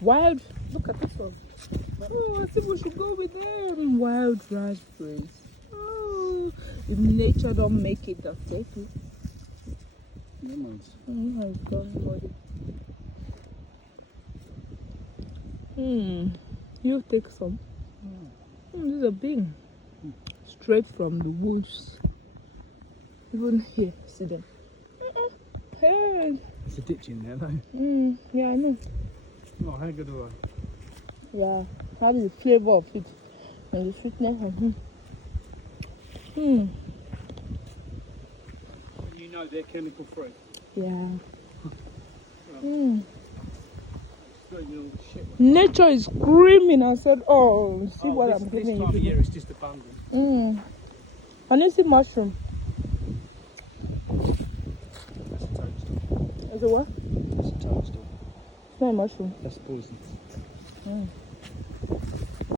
Wild. Look at this one. Oh, I think we should go with them. Wild raspberries. Oh, if nature don't make it, they'll take it. Lemons. Oh my God, buddy. You take some. These are big. Straight from the woods. Even here, see them. Hey. It's a ditch in there though. Yeah, I know. Oh, how good are they? Yeah, how is the flavor of it and the sweetness of it. And you know they're chemical free. Yeah. Shit. Nature is screaming. I said, oh, see what I'm this giving time of you. year it's just abundant. And you see mushroom. That's a toadstool. Is it what? That's a toadstool. It's not a mushroom. That's poison.